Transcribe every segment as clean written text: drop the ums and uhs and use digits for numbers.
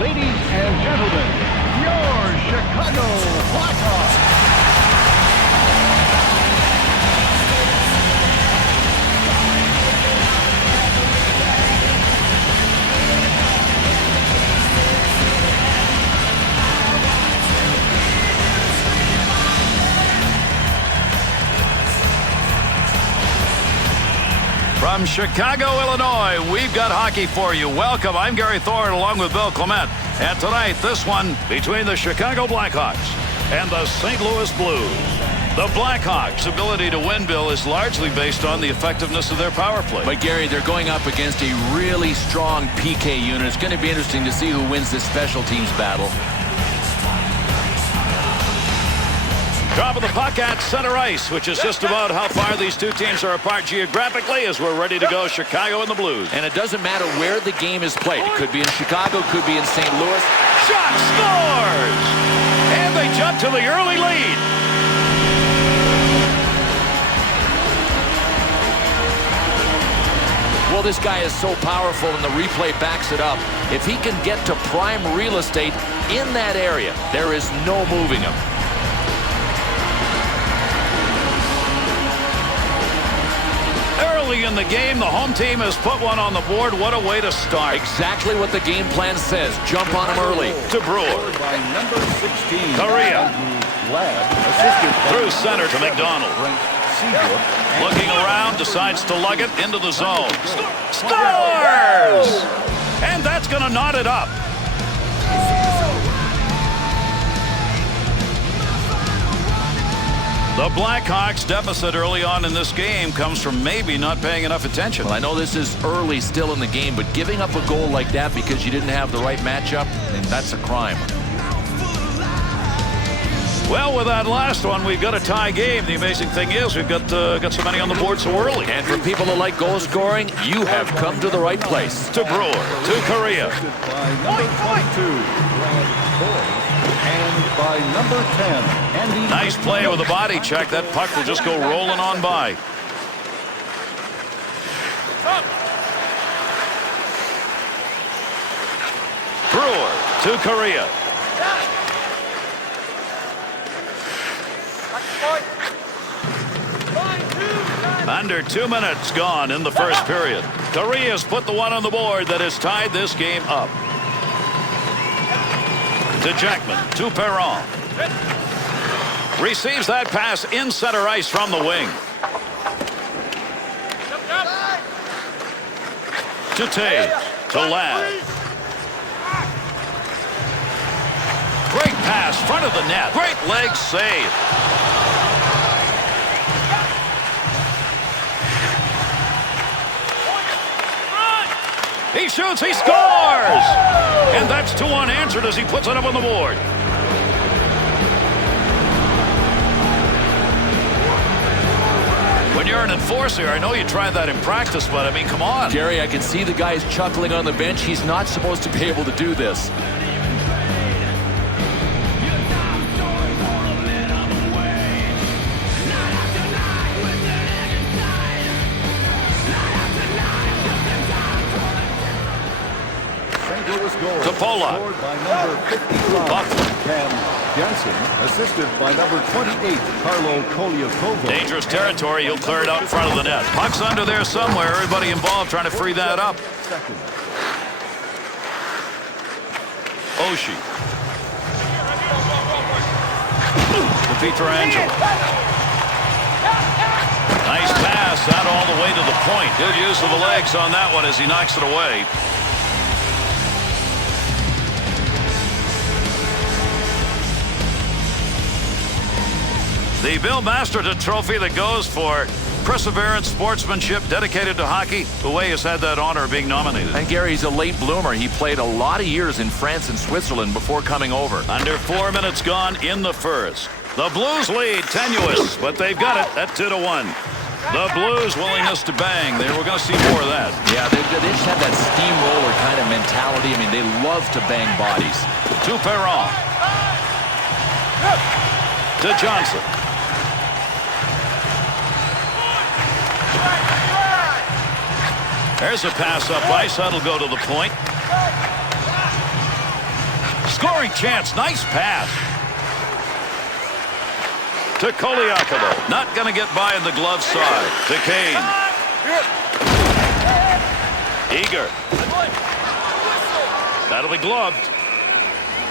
Ladies and gentlemen, your Chicago Blackhawks. From Chicago, Illinois, we've got hockey for you. Welcome. I'm Gary Thorne along with Bill Clement. And tonight, this one between the Chicago Blackhawks and the St. Louis Blues. The Blackhawks' ability to win, Bill, is largely based on the effectiveness of their power play. But, Gary, they're going up against a really strong PK unit. It's going to be interesting to see who wins this special teams battle. Drop of the puck at center ice, which is just about how far these two teams are apart geographically as we're ready to go Chicago and the Blues. And it doesn't matter where the game is played. It could be in Chicago, could be in St. Louis. Shot scores! And they jump to the early lead. Well, this guy is so powerful, and the replay backs it up. If he can get to prime real estate in that area, there is no moving him. Early in the game, the home team has put one on the board. What a way to start. Exactly what the game plan says. Jump on him early. To Brewer. By number 16. Correa. Through center to McDonald. Looking around, decides to lug it into the zone. Scores! And that's going to knot it up. The Blackhawks' deficit early on in this game comes from maybe not paying enough attention. Well, I know this is early still in the game, but giving up a goal like that because you didn't have the right matchup, that's a crime. Well, with that last one, we've got a tie game. The amazing thing is we've got so many on the board so early. And for people that like goal scoring, you have come to the right place. To Brewer, to Correa. And by number 10, Andy. Nice play with a body check. That puck will just go rolling on by. Brewer to Correa. Under 2 minutes gone in the first period. Correa's put the one on the board that has tied this game up. To Jackman, to Perron. Receives that pass in center ice from the wing. To Taves, to Ladd. Great pass, front of the net. Great leg save. He shoots, he scores! And that's 2 unanswered as he puts it up on the board. When you're an enforcer, I know you tried that in practice, but I mean, come on. Gary, I can see the guys chuckling on the bench. He's not supposed to be able to do this. To Polak. By number 55, Cam Jensen, assisted by number 28, Carlo Koliakovo. Dangerous territory. He'll clear it out in front of the net. Puck's under there somewhere. Everybody involved trying to free that up. Oshie. To Pietrangelo. Nice pass out all the way to the point. Good use of the legs on that one as he knocks it away. The Bill Masterton Trophy that goes for perseverance, sportsmanship, dedicated to hockey. Uwe has had that honor of being nominated. And Gary's a late bloomer. He played a lot of years in France and Switzerland before coming over. Under 4 minutes gone in the first. The Blues lead, tenuous, but they've got it at 2-1. The Blues' willingness to bang. We're going to see more of that. Yeah, they just have that steamroller kind of mentality. I mean, they love to bang bodies. To Perron. To Johnson. There's a pass up ice. That'll go to the point. Scoring chance. Nice pass. To Koliakovo. Not going to get by in the glove side. To Kane. Eager. That'll be gloved.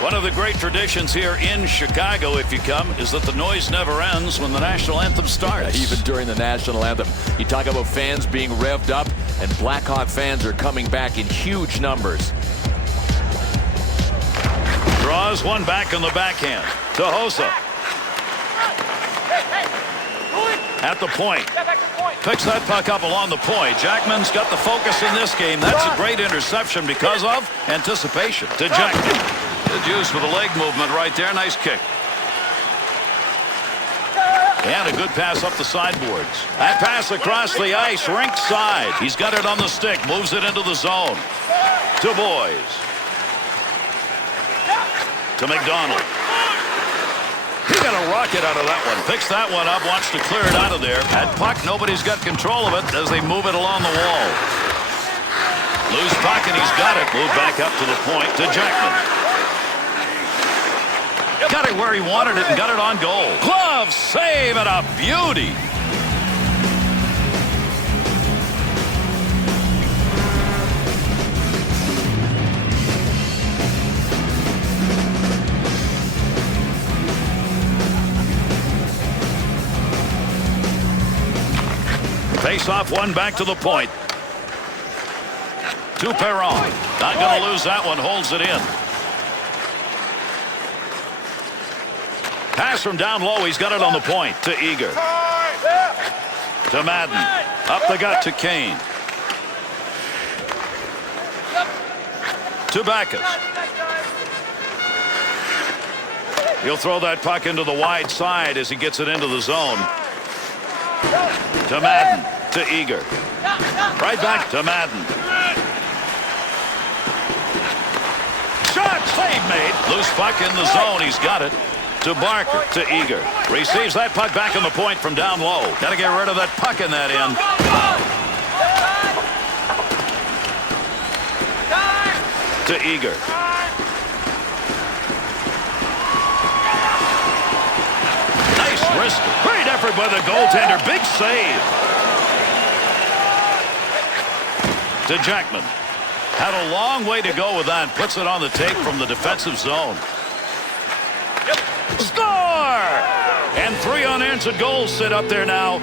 One of the great traditions here in Chicago, if you come, is that the noise never ends when the national anthem starts. Even during the national anthem. You talk about fans being revved up, and Blackhawk fans are coming back in huge numbers. Draws one back on the backhand. To Hossa. At the point. Picks that puck up along the point. Jackman's got the focus in this game. That's a great interception because of anticipation. To Jackman. Good use for the leg movement right there. Nice kick. And a good pass up the sideboards. That pass across the ice, rink side. He's got it on the stick, moves it into the zone. To Boys. To McDonald. He got a rocket out of that one. Picks that one up, wants to clear it out of there. At puck, nobody's got control of it as they move it along the wall. Loose puck, and he's got it. Moved back up to the point to Jackman. Got it where he wanted it and got it on goal. Glove save and a beauty. Face off one back to the point. To Perron. Not going to lose that one. Holds it in. Pass from down low. He's got it on the point to Eager. To Madden. Up the gut to Kane. To Backus. He'll throw that puck into the wide side as he gets it into the zone. To Madden. To Eager. Right back to Madden. Shot. Save made. Loose puck in the zone. He's got it. To Barker. To Eager. Receives that puck back on the point from down low. Got to get rid of that puck in that end. To Eager. Nice wrist. Great effort by the goaltender. Big save. To Jackman. Had a long way to go with that. Puts it on the take from the defensive zone. Score! And 3 unanswered goals sit up there now.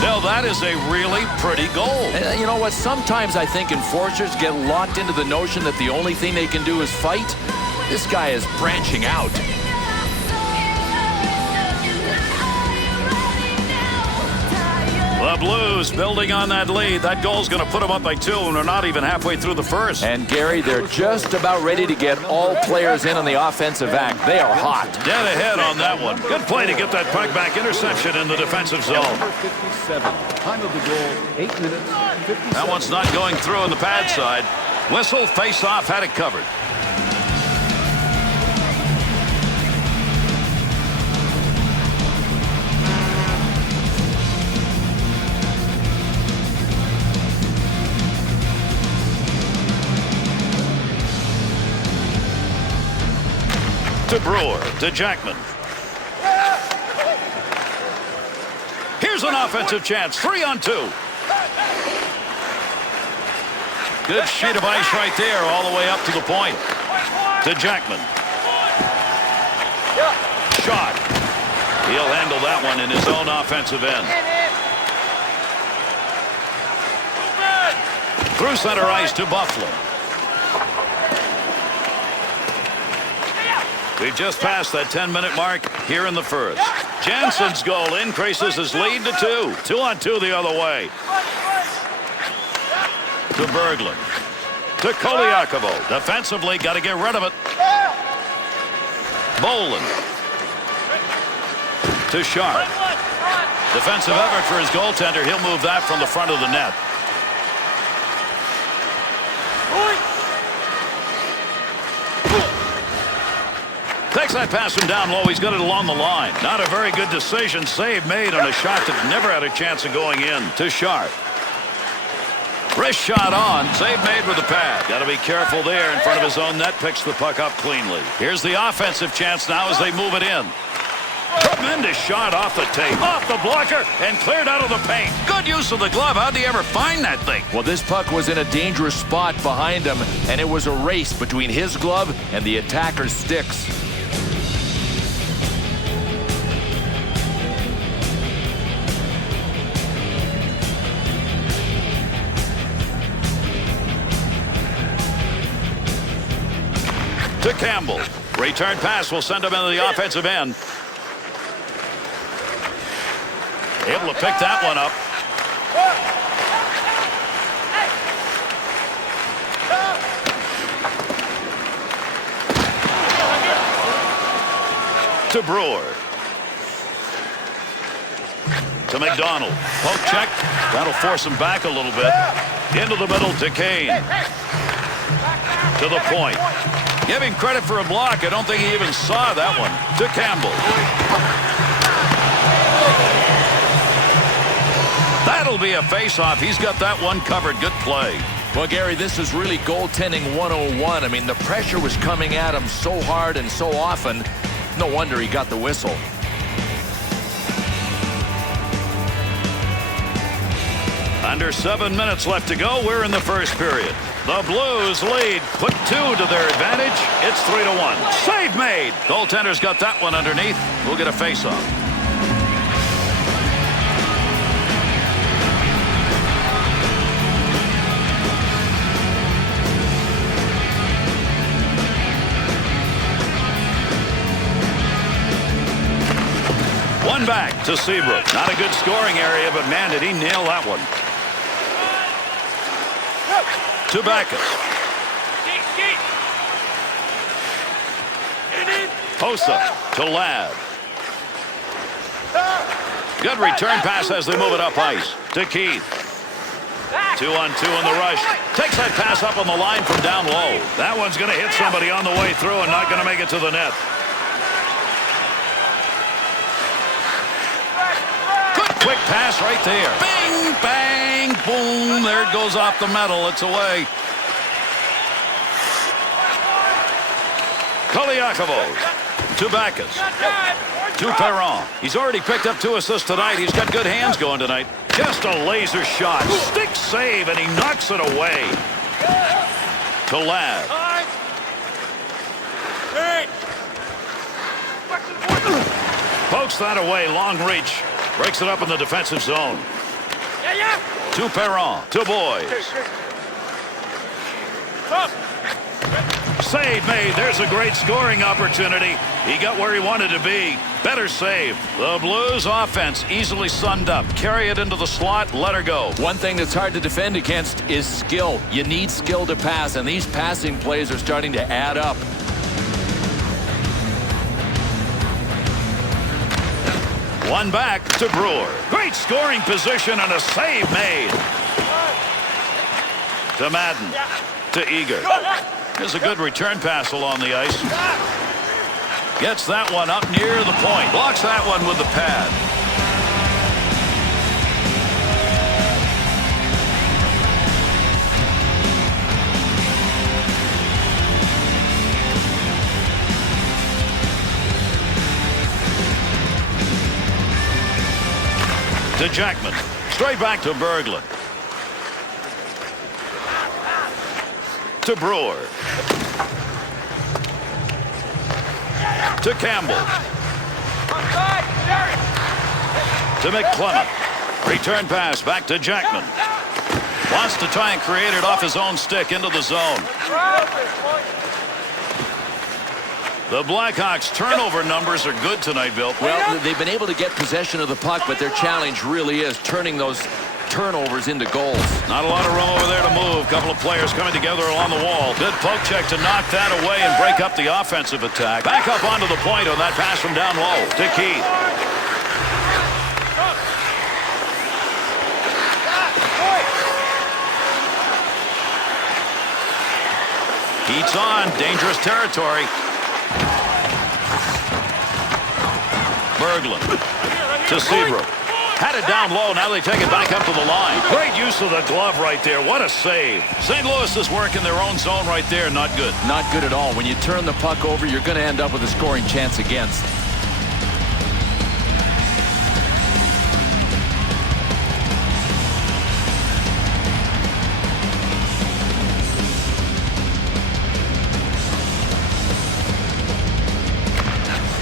Now that is a really pretty goal. You know what? Sometimes I think enforcers get locked into the notion that the only thing they can do is fight. This guy is branching out. The Blues building on that lead. That goal's going to put them up by 2, and we're not even halfway through the first. And Gary, they're just about ready to get all players in on the offensive act. They are hot. Dead ahead on that one. Good play to get that puck back. Interception in the defensive zone. Number 57. Time of the goal, 8 minutes, 57. That one's not going through on the pad side. Whistle, face off, had it covered. To Brewer. To Jackman. Here's an offensive chance. 3-on-2. Good sheet of ice right there all the way up to the point. To Jackman. Shot. He'll handle that one in his own offensive end. Through center ice to Buffalo. We've just passed that 10-minute mark here in the first. Jansen's goal increases his lead to 2. 2-on-2 the other way. To Berglund. To Koliakovo. Defensively, got to get rid of it. Bolin. To Sharp. Defensive effort for his goaltender. He'll move that from the front of the net. Takes that pass from down low. He's got it along the line. Not a very good decision. Save made on a shot that never had a chance of going in. To Sharp. Wrist shot on. Save made with the pad. Got to be careful there in front of his own net. Picks the puck up cleanly. Here's the offensive chance now as they move it in. Tremendous shot off the tape. Off the blocker and cleared out of the paint. Good use of the glove. How'd he ever find that thing? Well, this puck was in a dangerous spot behind him, and it was a race between his glove and the attacker's sticks. To Campbell. Return pass will send him into the offensive end. Able to pick that one up. To Brewer. To McDonald. Poke check. That'll force him back a little bit. Into the middle to Kane. To the point. Give him credit for a block. I don't think he even saw that one. To Campbell. That'll be a face-off. He's got that one covered. Good play. Well, Gary, this is really goaltending 101. I mean, the pressure was coming at him so hard and so often. No wonder he got the whistle. Under 7 minutes left to go. We're in the first period. The Blues lead. Put 2 to their advantage. It's 3-1. Save made. Goaltender's got that one underneath. We'll get a face-off. One back to Seabrook. Not a good scoring area, but man, did he nail that one. To Backus. Hossa to Ladd. Good return pass as they move it up ice. To Keith. 2-on-2 in the rush. Takes that pass up on the line from down low. That one's going to hit somebody on the way through and not going to make it to the net. Quick pass right there. Bing, bang, boom. There it goes off the metal. It's away. Koliakovo to Backus. To Perron. He's already picked up 2 assists tonight. He's got good hands going tonight. Just a laser shot. Stick save, and he knocks it away. To Ladd. Pokes that away. Long reach. Breaks it up in the defensive zone. To Perron. To Boys. Save made. There's a great scoring opportunity. He got where he wanted to be. Better save. The Blues offense easily sunned up. Carry it into the slot. Let her go. One thing that's hard to defend against is skill. You need skill to pass, and these passing plays are starting to add up. One back to Brewer. Great scoring position and a save made. To Madden. To Eager. Here's a good return pass along the ice. Gets that one up near the point. Blocks that one with the pad. To Jackman. Straight back to Berglund. to Brewer. To Campbell. To McClement. Return pass back to Jackman. Wants to try and create it off his own stick into the zone. The Blackhawks' turnover numbers are good tonight, Bill. Well, they've been able to get possession of the puck, but their challenge really is turning those turnovers into goals. Not a lot of room over there to move. Couple of players coming together along the wall. Good poke check to knock that away and break up the offensive attack. Back up onto the point on that pass from down low to Keith. Keith's on. Dangerous territory. Berglund to Seabrook. Had it down low. Now they take it back up to the line. Great use of the glove right there. What a save. St. Louis is working their own zone right there. Not good. Not good at all. When you turn the puck over, you're going to end up with a scoring chance against.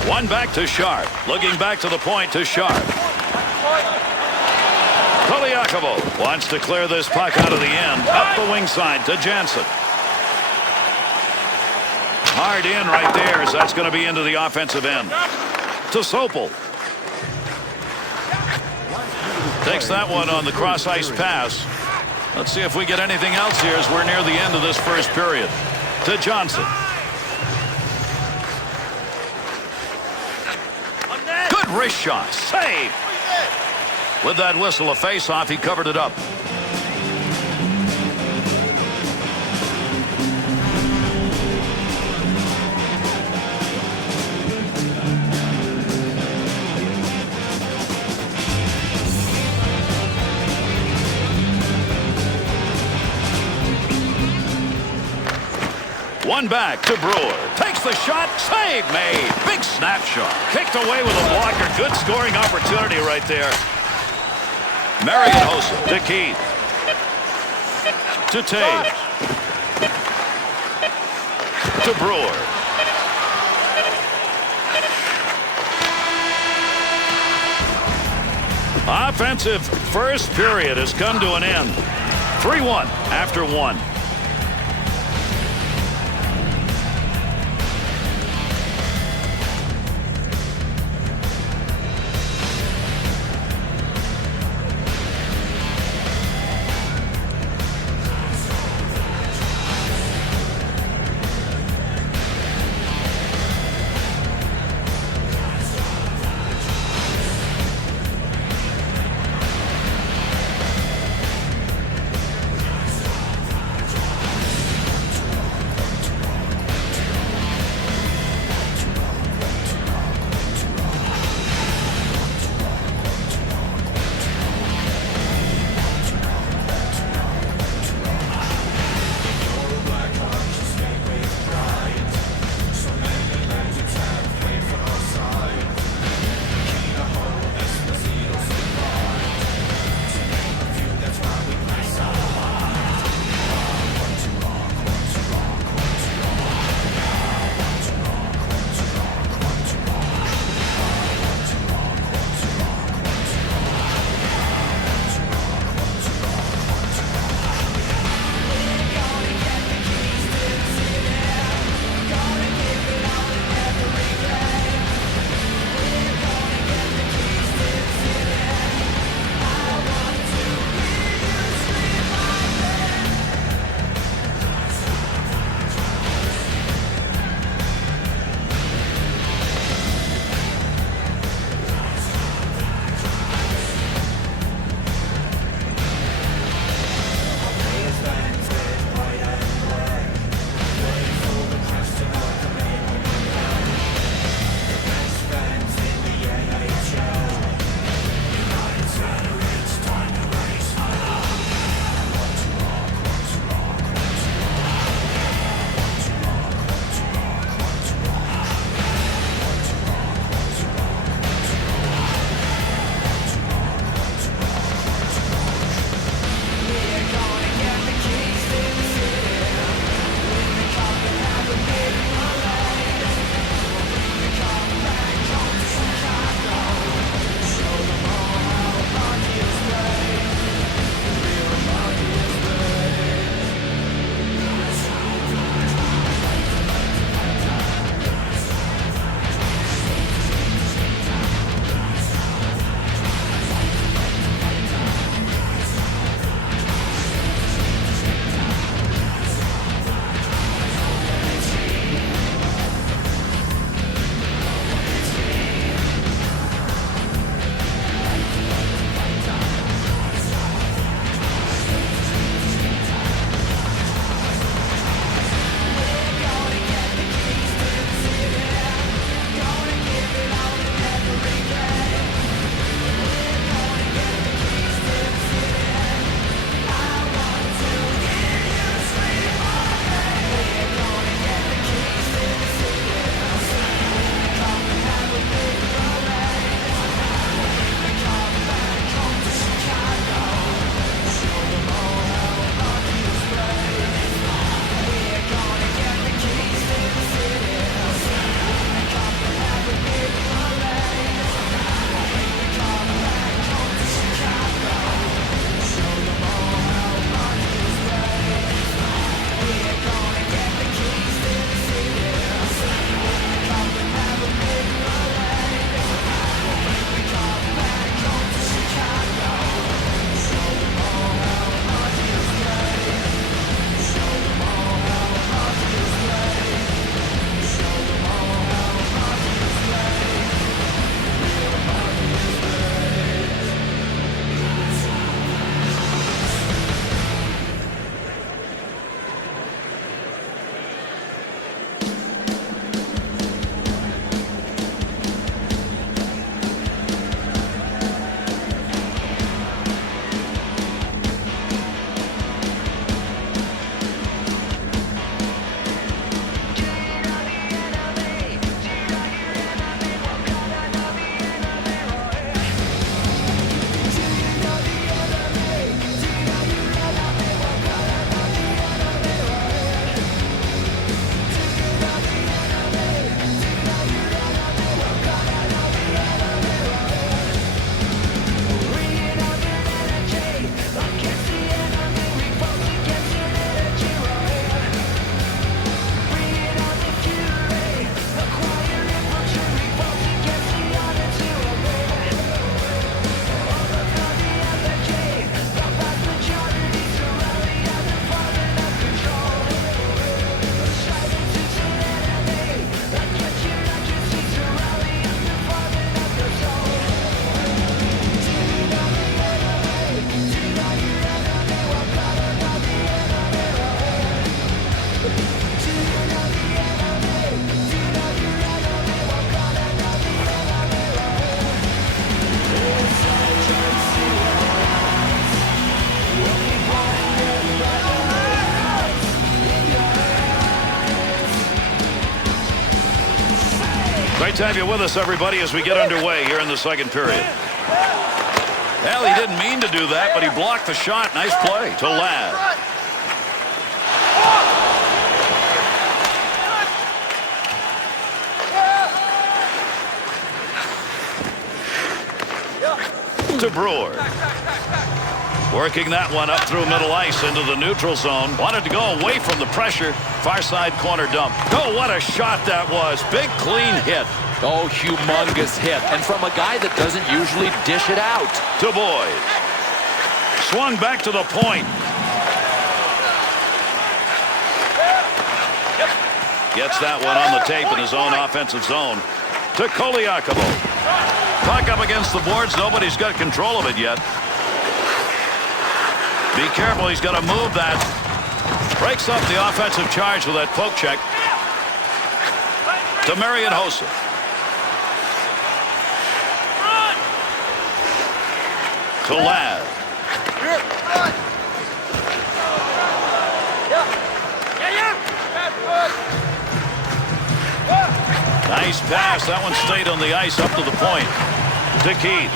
One back to Sharp. Looking back to the point to Sharp. Koliakovo wants to clear this puck out of the end. Up the wing side to Jansen. Hard in right there as that's going to be into the offensive end. To Sopel. Takes that one on the cross-ice pass. Let's see if we get anything else here as we're near the end of this first period. To Johnson. Good wrist shot. Save. With that whistle, a face-off, he covered it up. One back to Brewer. Takes the shot. Save made. Big snapshot. Kicked away with a blocker. Good scoring opportunity right there. Marion Hossa to Keith. To Taves. To Brewer. Offensive first period has come to an end. 3-1 after one. Great to have you with us, everybody, as we get underway here in the second period. Well, he didn't mean to do that, but he blocked the shot. Nice play to Ladd. To Brewer. Working that one up through middle ice into the neutral zone. Wanted to go away from the pressure. Far side corner dump. Oh, what a shot that was. Big, clean hit. Oh, humongous hit. And from a guy that doesn't usually dish it out. To Boyd. Swung back to the point. Gets that one on the tape in his own offensive zone. To Koliakovo. Puck up against the boards. Nobody's got control of it yet. Be careful. He's got to move that. Breaks up the offensive charge with that poke check. To Marian Hossa. To Ladd. Nice pass. That one stayed on the ice up to the point. To Keith.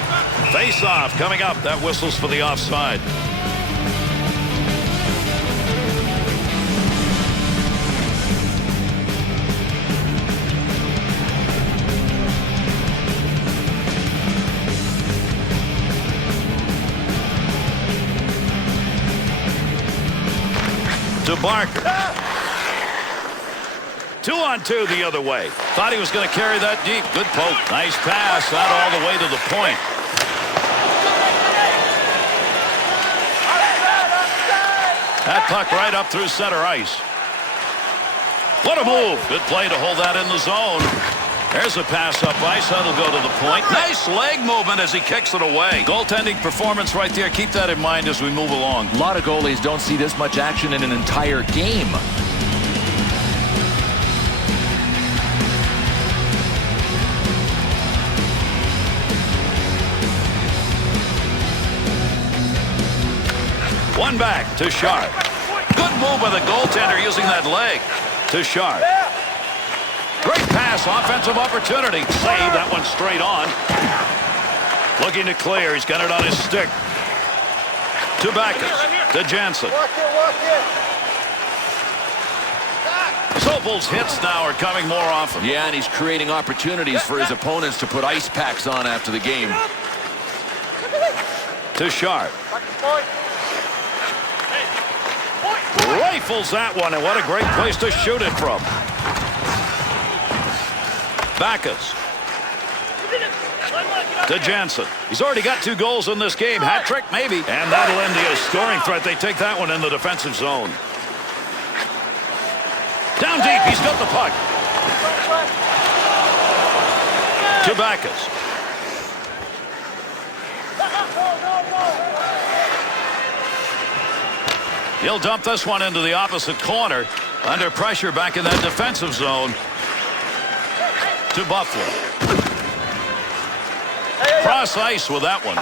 Face off coming up. That whistles for the offside. To Barker. 2-on-2 the other way. Thought he was going to carry that deep. Good poke. Nice pass out all the way to the point. That puck right up through center ice. What a move. Good play to hold that in the zone. There's a pass up ice. That'll go to the point. Nice leg movement as he kicks it away. Goaltending performance right there. Keep that in mind as we move along. A lot of goalies don't see this much action in an entire game. One back to Sharp. Good move by the goaltender using that leg. To Sharp. Great pass, offensive opportunity. Save that one straight on. Looking to clear. He's got it on his stick. To Backus. To Jansen. Sobel's hits now are coming more often. Yeah, and he's creating opportunities for his opponents to put ice packs on after the game. To Sharp. Rifles that one, and what a great place to shoot it from. Backus. To Jansen. He's already got 2 goals in this game. Hat trick, maybe. And that'll end the scoring threat. They take that one in the defensive zone. Down deep. He's got the puck. To Backus. He'll dump this one into the opposite corner. Under pressure back in that defensive zone. To Buffalo. Cross ice with that one.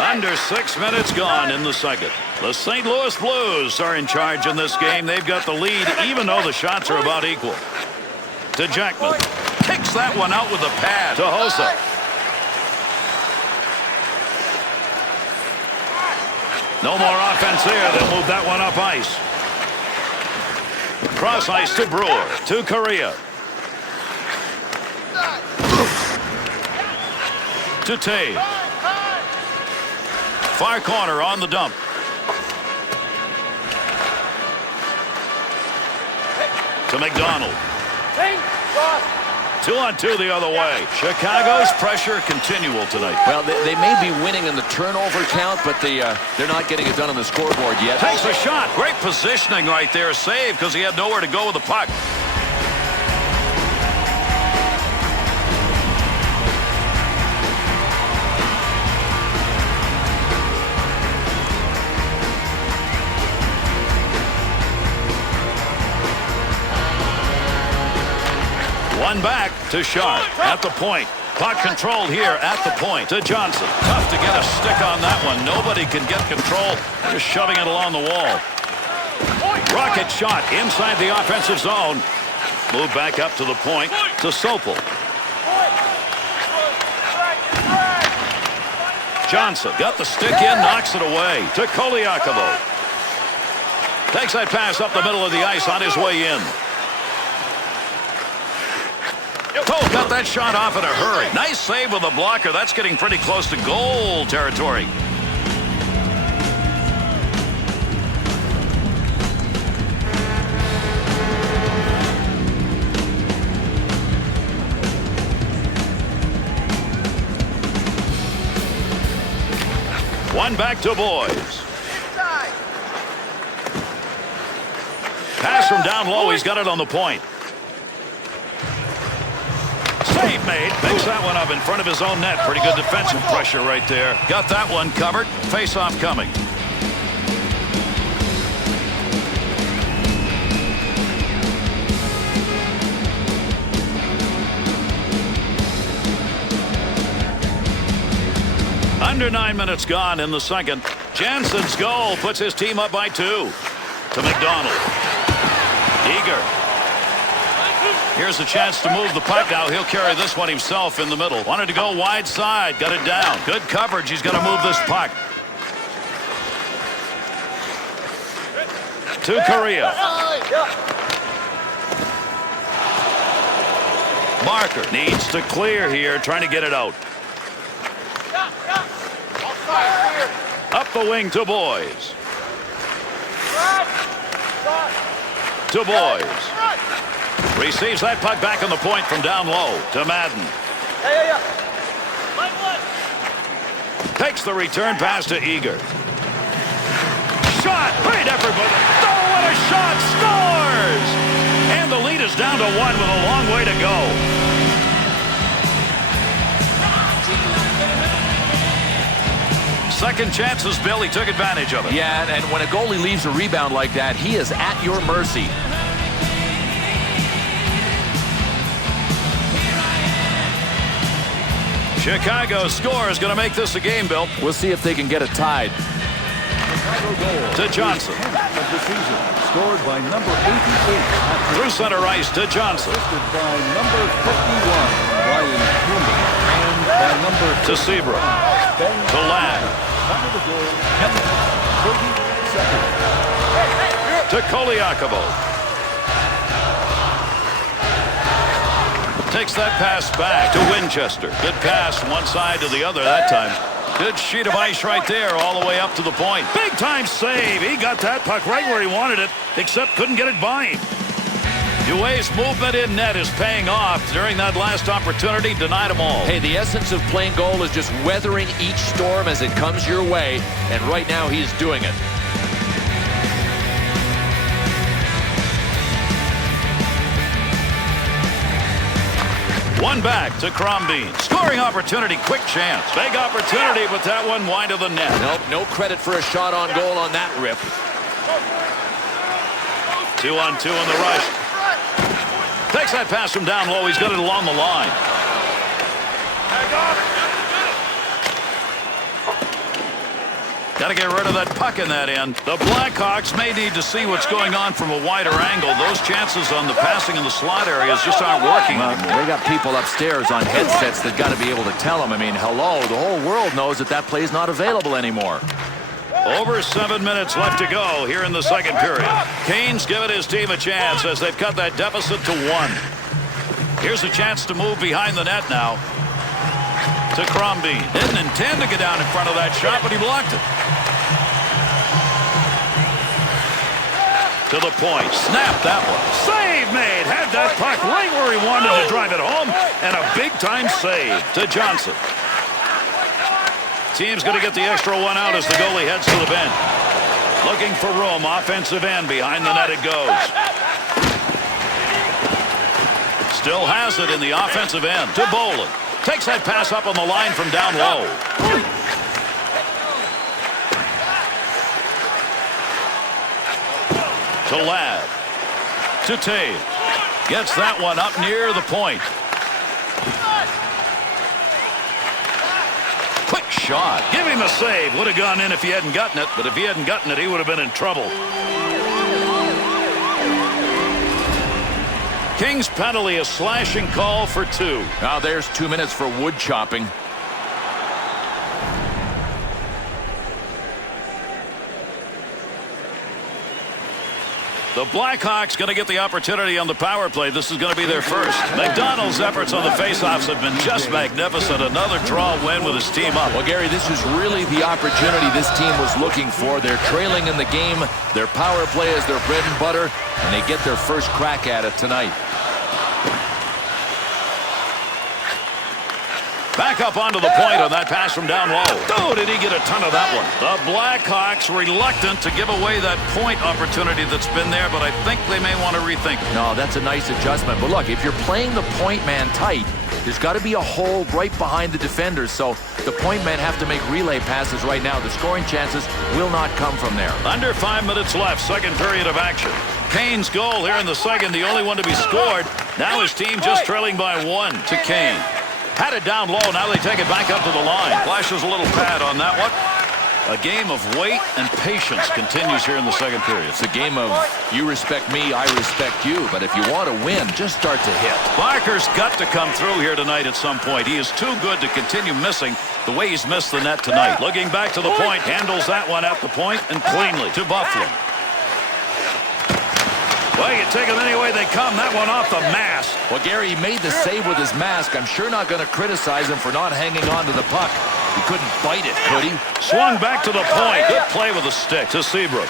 Under 6 minutes gone in the second. The St. Louis Blues are in charge in this game. They've got the lead even though the shots are about equal. To Jackman. Kicks that one out with the pad. To Hossa. No more offense there. They'll move that one up ice. Cross ice to Brewer. To Correa. To Taves. Far corner on the dump. To McDonald. 2-on-2 the other way. Chicago's pressure continual tonight. Well, they may be winning in the turnover count, but they're not getting it done on the scoreboard yet. Takes a shot. Great positioning right there. Save because he had nowhere to go with the puck. One back to Sharp at the point. Puck controlled here at the point to Johnson. Tough to get a stick on that one. Nobody can get control. Just shoving it along the wall. Rocket shot inside the offensive zone. Move back up to the point. To Sopel. Johnson got the stick in, knocks it away. To Koliakovo. Takes that pass up the middle of the ice on his way in. Cole got that shot off in a hurry. Nice save with the blocker. That's getting pretty close to goal territory. One back to Boys. Pass from down low. He's got it on the point. Save made. Picks that one up in front of his own net. Pretty good defensive pressure right there. Got that one covered. Face-off coming. Under 9 minutes gone in the second. Jansen's goal puts his team up by 2. To McDonald. Eager. Here's a chance to move the puck now. He'll carry this one himself in the middle. Wanted to go wide side. Got it down. Good coverage. He's going to move this puck. To Correa. Barker needs to clear here. Trying to get it out. Up the wing to Boys. To Boys. Receives that puck back on the point from down low to Madden. Takes the return pass to Eager. Shot. Great effort. Oh, what a shot. Scores. And the lead is down to 1 with a long way to go. Second chances, Bill. He took advantage of it. Yeah, and when a goalie leaves a rebound like that, he is at your mercy. Chicago scores. Going to make this a game, Bill. We'll see if they can get it tied. To Johnson. Of the season, scored by number 88. Through center ice to Johnson. Assisted by number 51, Ryan Kuhlman. And by number To Seabrook. To Ladd. Time of the goal, 10 minutes, 30 seconds. To Koliakovo. Takes that pass back to Winchester. Good pass from one side to the other that time. Good sheet of ice right there all the way up to the point. Big time save. He got that puck right where he wanted it, except couldn't get it by him. Duay's movement in net is paying off. During that last opportunity, denied them all. Hey, the essence of playing goal is just weathering each storm as it comes your way, and right now he's doing it. One back to Crombie. Scoring opportunity, quick chance. Big opportunity, but that one wide of the net. Nope, no credit for a shot on goal on that rip. 2-on-2 in the rush. Takes that pass from down low. He's got it along the line. Got to get rid of that puck in that end. The Blackhawks may need to see what's going on from a wider angle. Those chances on the passing in the slot areas just aren't working anymore. They got people upstairs on headsets that got to be able to tell them. I mean, hello, the whole world knows that that play's not available anymore. Over 7 minutes left to go here in the second period. Kane's given his team a chance as they've cut that deficit to 1. Here's a chance to move behind the net now. To Crombie. Didn't intend to get down in front of that shot, but he blocked it. To the point. Snap that one. Save made. Had that puck right where he wanted to drive it home. And a big-time save to Johnson. Team's going to get the extra one out as the goalie heads to the bench. Looking for room. Offensive end. Behind the net it goes. Still has it in the offensive end. To Bolin. Takes that pass up on the line from down low. To Ladd. To Taves. Gets that one up near the point. Quick shot. Give him a save. Would have gone in if he hadn't gotten it, but if he hadn't gotten it, he would have been in trouble. Kings penalty, a slashing call for 2. Now there's 2 minutes for wood chopping. The Blackhawks going to get the opportunity on the power play. This is going to be their first. McDonald's efforts on the faceoffs have been just magnificent. Another draw win with his team up. Well, Gary, this is really the opportunity this team was looking for. They're trailing in the game. Their power play is their bread and butter, and they get their first crack at it tonight. Back up onto the point on that pass from down low. Oh, did he get a ton of that one? The Blackhawks reluctant to give away that point opportunity that's been there, but I think they may want to rethink it. No, that's a nice adjustment. But look, if you're playing the point man tight, there's got to be a hole right behind the defenders. So the point men have to make relay passes right now. The scoring chances will not come from there. Under 5 minutes left, second period of action. Kane's goal here in the second, the only one to be scored. Now his team just trailing by 1 to Kane. Had it down low. Now they take it back up to the line. Flashes a little pad on that one. A game of wait and patience continues here in the second period. It's a game of you respect me, I respect you. But if you want to win, just start to hit. Barker's got to come through here tonight at some point. He is too good to continue missing the way he's missed the net tonight. Looking back to the point, handles that one at the point and cleanly to Buffalo. Well, you take them any way they come. That one off the mask. Well, Gary, he made the save with his mask. I'm sure not going to criticize him for not hanging on to the puck. He couldn't bite it, could he? Swung back to the point. Good play with the stick to Seabrook.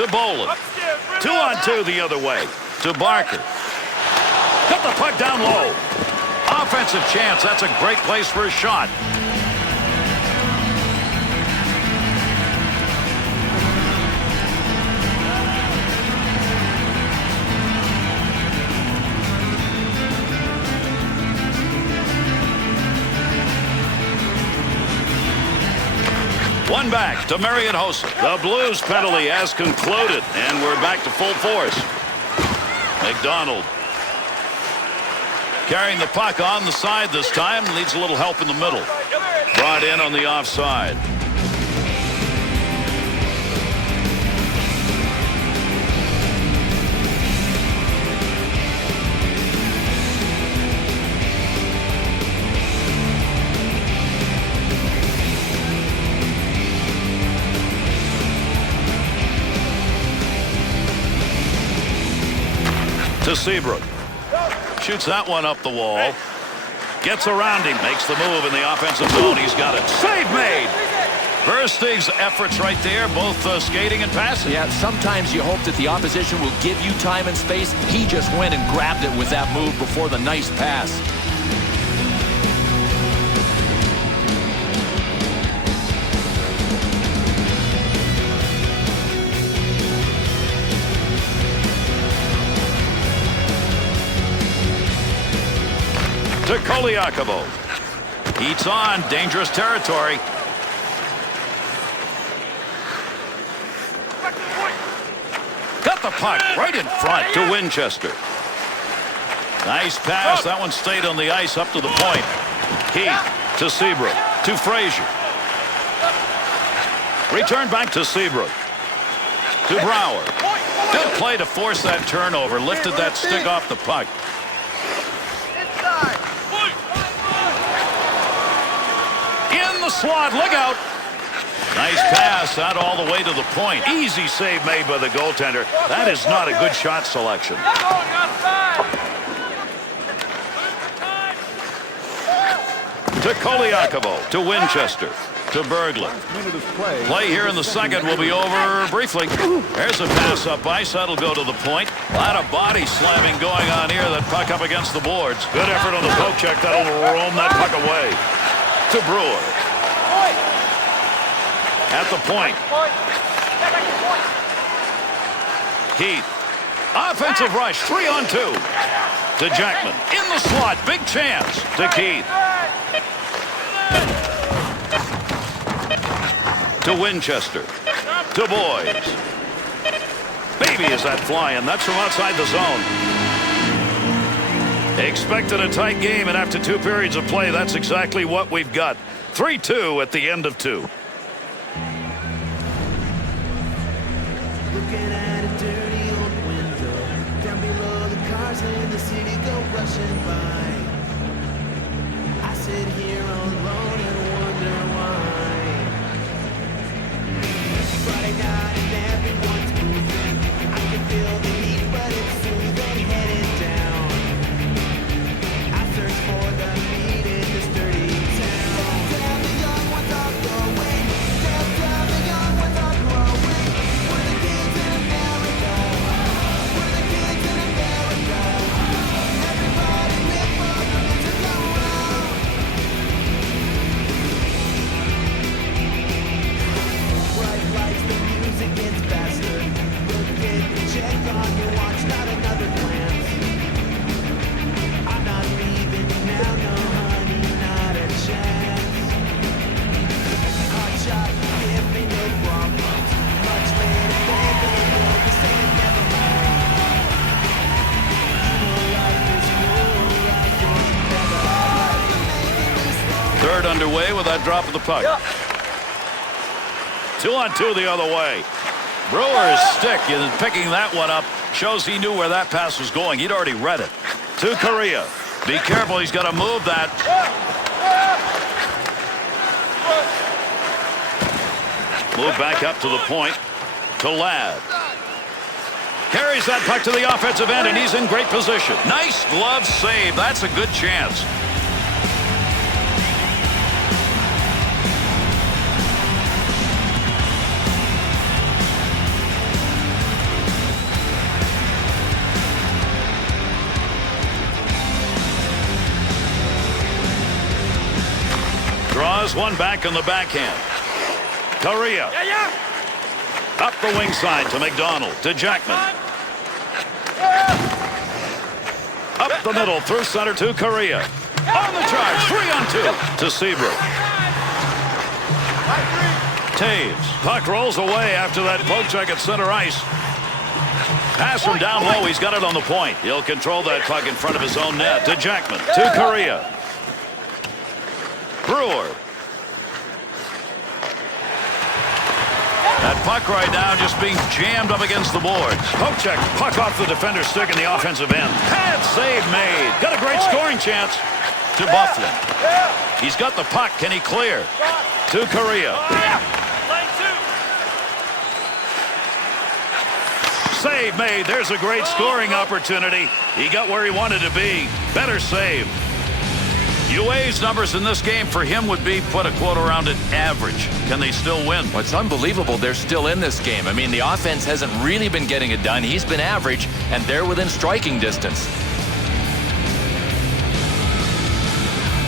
To Boland. 2-on-2 the other way. To Barker. Got the puck down low. Offensive chance. That's a great place for a shot. One back to Marian Hossa. The Blues penalty has concluded, and we're back to full force. McDonald carrying the puck on the side this time. Needs a little help in the middle. Brought in on the offside. To Seabrook. Shoots that one up the wall. Gets around him. Makes the move in the offensive zone. He's got it. Save made. Verstig's efforts right there, both skating and passing. Yeah, sometimes you hope that the opposition will give you time and space. He just went and grabbed it with that move before the nice pass. To Koliakovo. Heats on. Dangerous territory. Got the puck right in front to Winchester. Nice pass. That one stayed on the ice up to the point. Heath to Seabrook. To Frazier. Return back to Seabrook. To Brower. Good play to force that turnover. Lifted that stick off the puck. In the slot. Look out. Nice pass out all the way to the point. Easy save made by the goaltender. That is not a good shot selection. To Koliakovo. To Winchester. To Berglund. Play here in the second will be over briefly. There's a pass up ice. That'll go to the point. A lot of body slamming going on here. That puck up against the boards. Good effort on the poke check. That'll roam that puck away. To Brewer. At the point. Heath. Offensive rush. 3-on-2. To Jackman. In the slot. Big chance. To Keith. To Winchester. To Boys. Baby, is that flying. That's from outside the zone. Expected a tight game, and after 2 periods of play, that's exactly what we've got. 3-2 at the end of 2. Looking at a dirty old window down below the cars. rushing by. I sit here alone and wonder why. Friday night and everyone's moving. I can feel the heat, but it's soothing, headed down. I search for the meat in this dirty town. Tell the young ones are growing. Tell the young ones are growing. We're the kids in America. We're the kids in America. Everybody live for the mission go round. Bright lights, the music gets faster. Look at the check on your watch, not another glance. I'm not leaving now, no honey, not a chance. Hot shot, give me no problems. Much later, baby, we'll be saying never mind. You know life is cool, life is better. Life is making me strong. Third underway with that drop of the puck. 2-on-2 the other way. Brewer's stick in picking that one up shows he knew where that pass was going. He'd already read it. To Correa. Be careful, he's got to move that. Move back up to the point. To Ladd. Carries that puck to the offensive end, and he's in great position. Nice glove save. That's a good chance. Draws one back on the backhand. Correa. Up the wing side to McDonald. To Jackman. Up the middle through center to Correa. On the charge. 3-on-2 to Seabrook. Taves. Puck rolls away after that poke check at center ice. Pass from down low. He's got it on the point. He'll control that puck in front of his own net. To Jackman. To Correa. Brewer. That puck right now just being jammed up against the boards. Poke check. Puck off the defender's stick in the offensive end. Pad save made. Got a great scoring chance to Bufflin. He's got the puck. Can he clear? To Correa. Save made. There's a great scoring opportunity. He got where he wanted to be. Better save. UA's numbers in this game for him would be, put a quote around it, average. Can they still win? Well, it's unbelievable they're still in this game. I mean, the offense hasn't really been getting it done. He's been average, and they're within striking distance.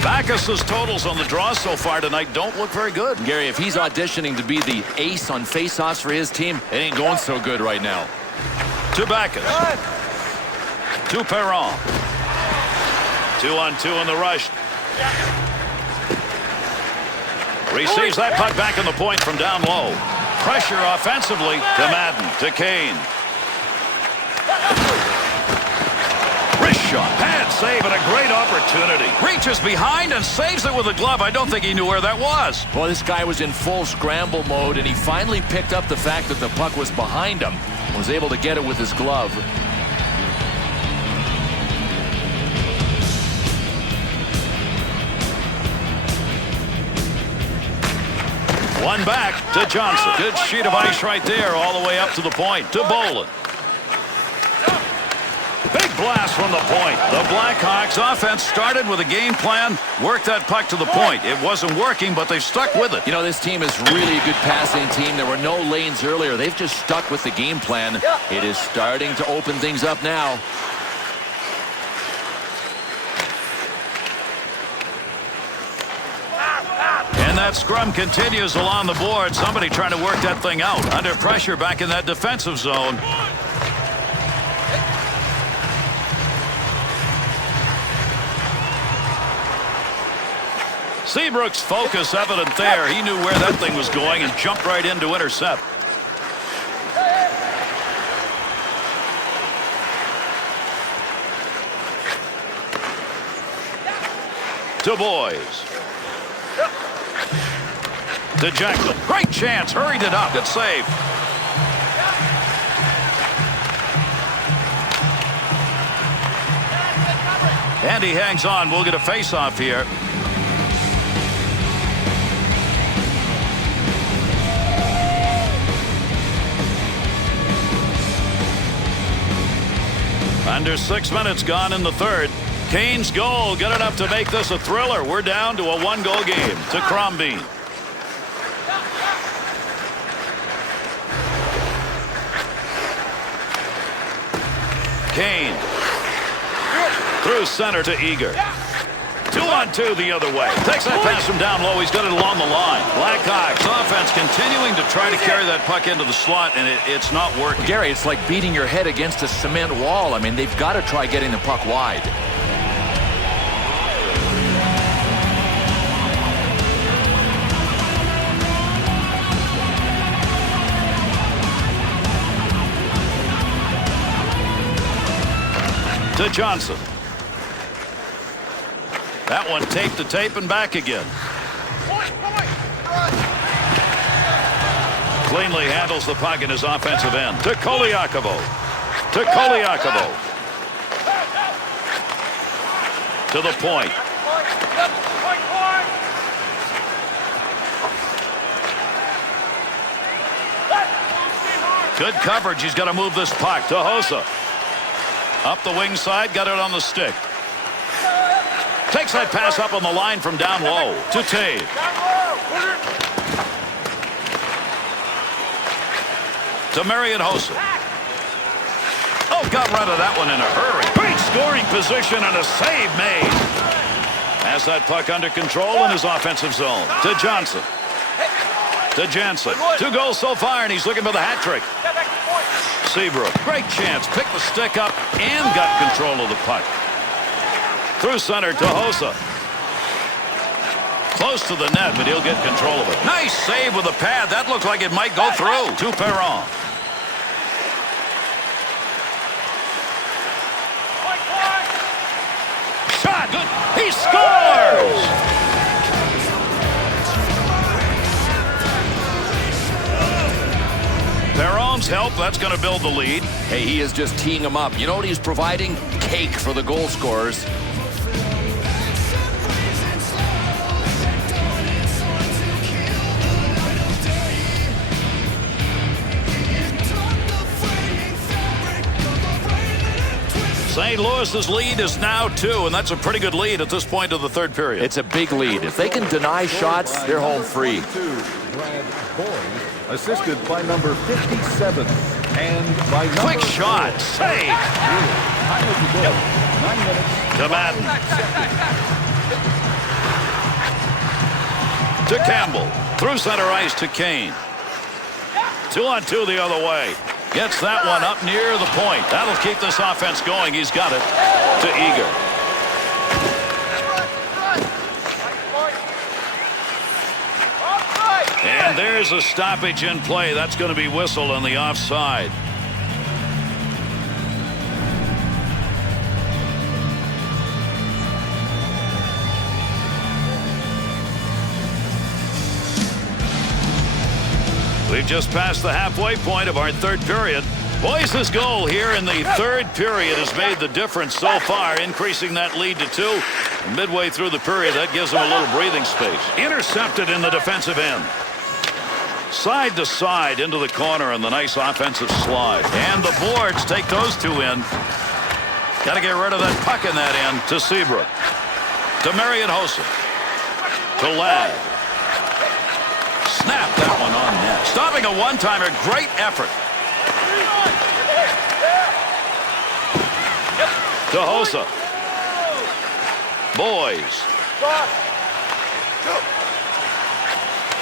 Backus's totals on the draw so far tonight don't look very good. Gary, if he's auditioning to be the ace on faceoffs for his team, it ain't going so good right now. To Backus. To Perron. 2-on-2 in the rush. Receives that puck back in the point from down low. Pressure offensively to Madden. To Kane. Wrist shot. Pad save and a great opportunity. Reaches behind and saves it with a glove. I don't think he knew where that was. Well, this guy was in full scramble mode, and he finally picked up the fact that the puck was behind him. Was able to get it with his glove. One back to Johnson. Good sheet of ice right there all the way up to the point. To Bolin. Big blast from the point. The Blackhawks offense started with a game plan. Worked that puck to the point. It wasn't working, but they've stuck with it. You know, this team is really a good passing team. There were no lanes earlier. They've just stuck with the game plan. It is starting to open things up now. And that scrum continues along the board. Somebody trying to work that thing out. Under pressure back in that defensive zone. Seabrook's focus evident there. He knew where that thing was going and jumped right in to intercept. To Boys. To Jackson. Great chance. Hurried it up. Good save. And he hangs on. We'll get a face-off here. Under 6 minutes gone in the third. Kane's goal, good enough to make this a thriller. We're down to a 1-goal game to Crombie. Kane. Through center to Eager. 2-on-2 the other way. Takes that pass from down low. He's got it along the line. Blackhawks offense continuing to try to carry that puck into the slot, and it's not working. Gary, it's like beating your head against a cement wall. I mean, they've got to try getting the puck wide. To Johnson. That one tape to tape and back again. Cleanly handles the puck in his offensive end. To Koliakovo. To Koliakovo. To the point. Good coverage. He's got to move this puck to Hossa. Up the wing side, got it on the stick. Takes that pass up on the line from down low to Taves. To Marion Hossa. Oh, got rid of that one in a hurry. Great scoring position and a save made. Has that puck under control in his offensive zone. To Johnson. To Jansen. 2 goals so far, and he's looking for the hat trick. Seabrook, great chance. Picked the stick up and got control of the puck. Through center to Hossa. Close to the net, but he'll get control of it. Nice save with the pad. That looked like it might go through. To Perron. Shot. Good. He scores! Perron's help, that's going to build the lead. Hey, he is just teeing him up. You know what he's providing? Cake for the goal scorers. St. Louis's lead is now 2, and that's a pretty good lead at this point of the third period. It's a big lead. If they can deny shots, they're home free. Brad Boyd, assisted by number 57. And by number Quick shot. Save. Time of the goal, 9 minutes. To Madden. To Campbell. Through center ice to Kane. 2-on-2 the other way. Gets that one up near the point. That'll keep this offense going. He's got it. To Eager. And there's a stoppage in play. That's going to be whistled on the offside. We've just passed the halfway point of our third period. Boyce's goal here in the third period has made the difference so far, increasing that lead to 2. Midway through the period, that gives them a little breathing space. Intercepted in the defensive end. Side to side into the corner and the nice offensive slide. And the boards take those 2 in. Got to get rid of that puck in that end to Seabrook. To Marion Hossa. To Ladd. Snap that one on net. Stopping a one-timer. Great effort. To Hossa. Boys.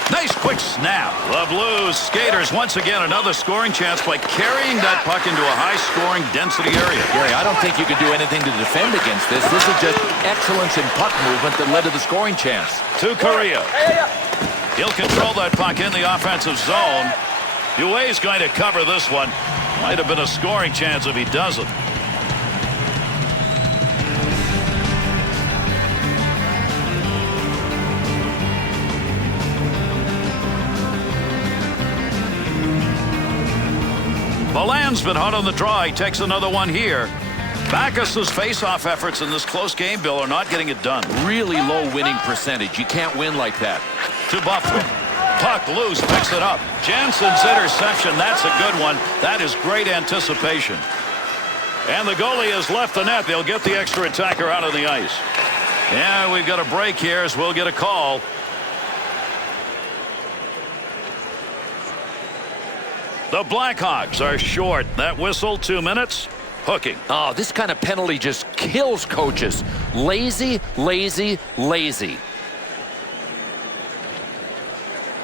Nice quick snap. The Blues skaters once again another scoring chance by carrying that puck into a high-scoring density area. Gary, I don't think you could do anything to defend against this. This is just excellence in puck movement that led to the scoring chance. To Correa. He'll control that puck in the offensive zone. Huey's going to cover this one. Might have been a scoring chance if he doesn't. Milan's been hot on the draw. He takes another one here. Backus's face-off efforts in this close game, Bill, are not getting it done. Really low winning percentage. You can't win like that. To Buffalo. Puck loose, picks it up. Jansen's interception, that's a good one. That is great anticipation. And the goalie has left the net. They'll get the extra attacker out of the ice. Yeah, we've got a break here as we'll get a call. The Blackhawks are short. That whistle, 2 minutes. Hooking. Oh, this kind of penalty just kills coaches. Lazy, lazy, lazy.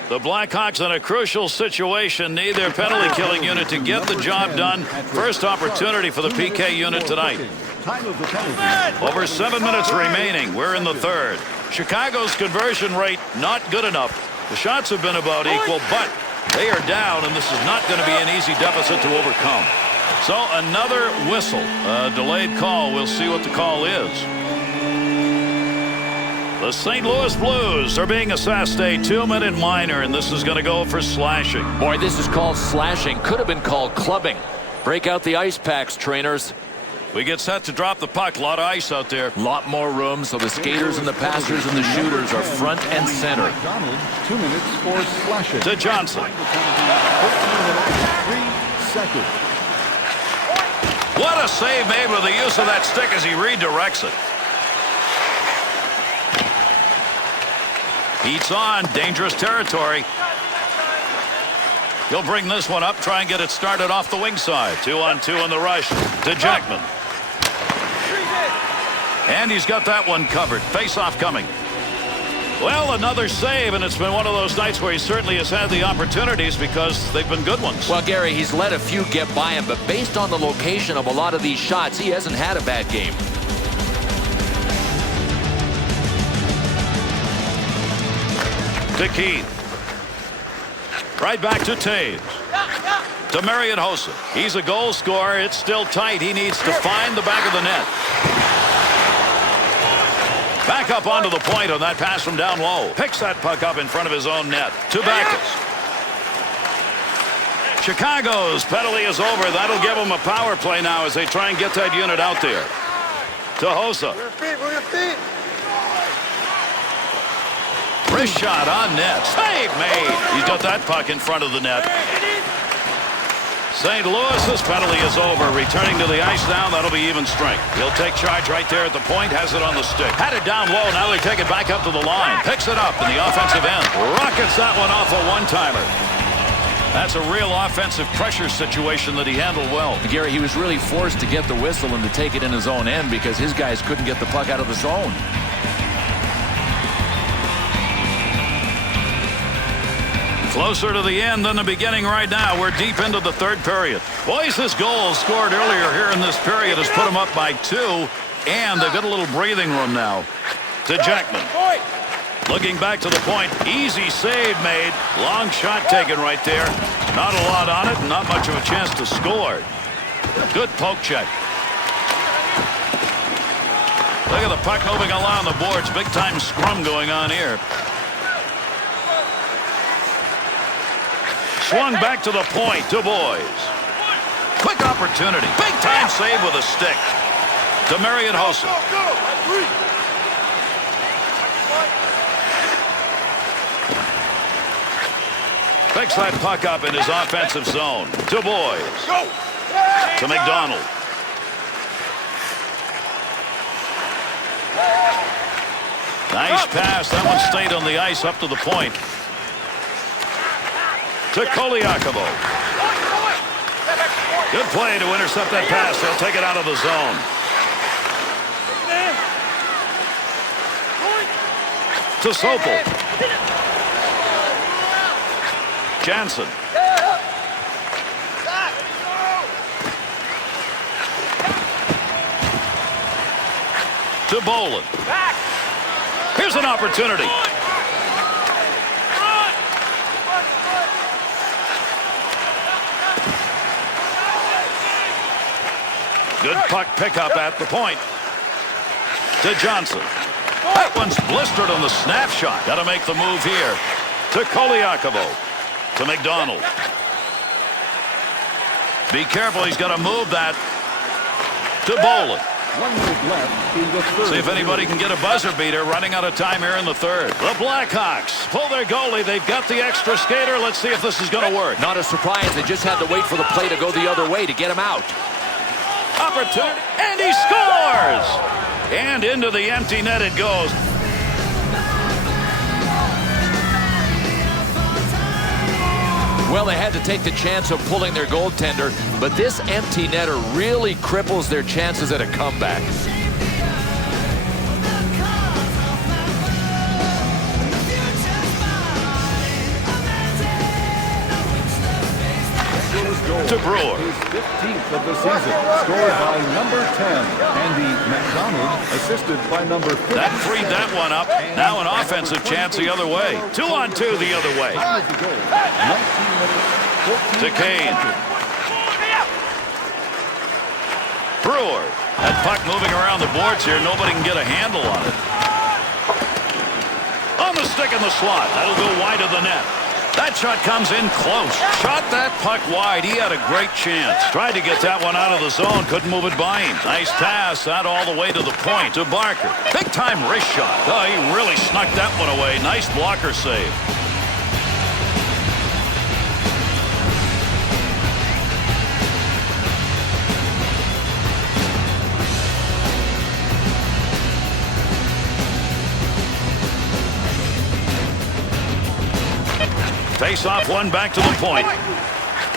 The Blackhawks in a crucial situation need their penalty killing unit to get the job done. First opportunity for the PK unit tonight. Over 7 minutes remaining. We're in the third. Chicago's conversion rate not good enough. The shots have been about equal, but they are down, and this is not going to be an easy deficit to overcome. So another whistle, a delayed call. We'll see what the call is. The St. Louis Blues are being assessed a 2-minute minor, and this is going to go for slashing. Boy, this is called slashing. Could have been called clubbing. Break out the ice packs, trainers. We get set to drop the puck. A lot of ice out there. Lot more room, so the skaters and the passers and the shooters are front and center. McDonald, 2 minutes for slashing. To Johnson. 3 seconds. What a save made with the use of that stick as he redirects it. Heats on. Dangerous territory. He'll bring this one up. Try and get it started off the wing side. 2-on-2 in the rush. To Jackman. And he's got that one covered. Face-off coming. Well, another save, and it's been one of those nights where he certainly has had the opportunities because they've been good ones. Well, Gary, he's let a few get by him, but based on the location of a lot of these shots, he hasn't had a bad game. To Keith. Right back to Taves. To Marian Hossa. He's a goal scorer. It's still tight. He needs to find the back of the net. Back up onto the point on that pass from down low. Picks that puck up in front of his own net. To Backus. Chicago's penalty is over. That'll give them a power play now as they try and get that unit out there. To Hossa. Wrist shot on net. Save made. He's got that puck in front of the net. St. Louis's penalty is over. Returning to the ice now. That'll be even strength. He'll take charge right there at the point. Has it on the stick. Had it down low. Now they take it back up to the line. Picks it up in the offensive end. Rockets that one off a one-timer. That's a real offensive pressure situation that he handled well. Gary, he was really forced to get the whistle and to take it in his own end because his guys couldn't get the puck out of the zone. Closer to the end than the beginning right now. We're deep into the third period. Boys, this goal scored earlier here in this period has put them up by 2, and they've got a little breathing room now. To Jackman. Looking back to the point. Easy save made. Long shot taken right there. Not a lot on it, and not much of a chance to score. Good poke check. Look at the puck moving along the boards. Big time scrum going on here. Swung back to the point. To Boys. Quick opportunity. Big time save with a stick. To Marian Hossa. Picks that puck up in his offensive zone. To Boys. To McDonald. Nice pass. That one stayed on the ice up to the point. To Koliakovo. Good play to intercept that pass. They'll take it out of the zone. To Sopel. Jansen. To Bolin. Here's an opportunity. Good puck pickup at the point. To Johnson. That one's blistered on the snap shot. Got to make the move here. To Koliakovo. To McDonald. Be careful. He's got to move that. to Bolin. 1 minute left in the third. See if anybody can get a buzzer beater. Running out of time here in the third. The Blackhawks pull their goalie. They've got the extra skater. Let's see if this is going to work. Not a surprise. They just had to wait for the play to go the other way to get him out. Opportunity, and he scores! And into the empty net it goes. Well, they had to take the chance of pulling their goaltender, but this empty netter really cripples their chances at a comeback. To Brewer. His 15th of the season, scored by number 10, Andy McDonald, assisted by number 50. That freed that one up. Now an offensive chance the other way. 2-on-2 the other way. 19 minutes, 14 To Kane. Brewer. That puck moving around the boards here. Nobody can get a handle on it. On the stick in the slot. That'll go wide of the net. That shot comes in close. Shot that puck wide. He had a great chance. Tried to get that one out of the zone. Couldn't move it by him. Nice pass. That all the way to the point to Barker. Big time wrist shot. Oh, he really snuck that one away. Nice blocker save. Face off one back to the point.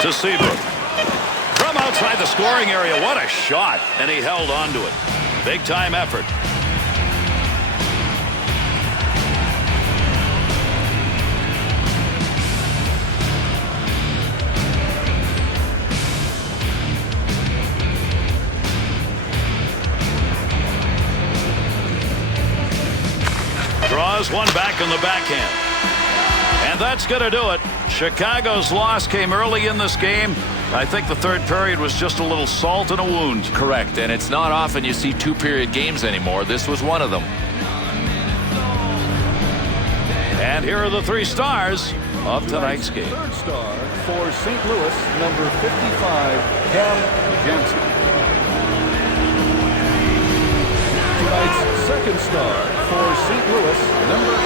To Seabrook. From outside the scoring area. What a shot. And he held on to it. Big time effort. Draws one back in the backhand. And that's going to do it. Chicago's loss came early in this game. I think the third period was just a little salt in a wound. Correct, and it's not often you see two-period games anymore. This was one of them. And here are the 3 stars of tonight's game. Third star for St. Louis, number 55, Cam Janssen. Tonight's second star for St. Louis, number